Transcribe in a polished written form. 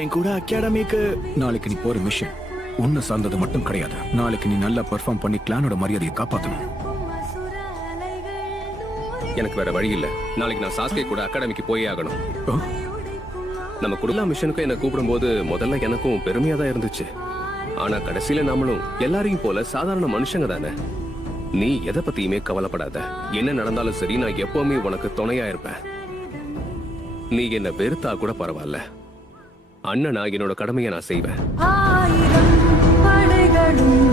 என் கூட அகாடமிக்கு நாளைக்கு நீ போற மிஷன் உன்னை சார்ந்தது மட்டும் கிடையாது. நாளைக்கு நீ நல்லா பெர்ஃபார்ம் பண்ணி கிளானோட மரியாதையை காப்பாத்தணும். எனக்கு வேற வழி இல்ல. நாளைக்கு நான் சாஸ்கே கூட அகாடமிக்கு போயே ஆகணும். நம்ம குடும்பம் மிஷனுக்கு என்ன கூப்பிடும்போது முதல்ல எனக்கும் பெருமையா தான் இருந்துச்சு. ஆனா கடைசியில நாமளும் எல்லாரையும் போல சாதாரண மனுஷங்க தானே. நீ எதை பத்தியுமே கவலைப்படாத. என்ன நடந்தாலும் சரி, நான் எப்பவுமே உனக்கு துணையா இருப்பேன். நீ என்ன வெறுத்தா கூட பரவாயில்ல. அண்ணனா என்னோட கடமையை நான் செய்வேன். 1000 படைகளும்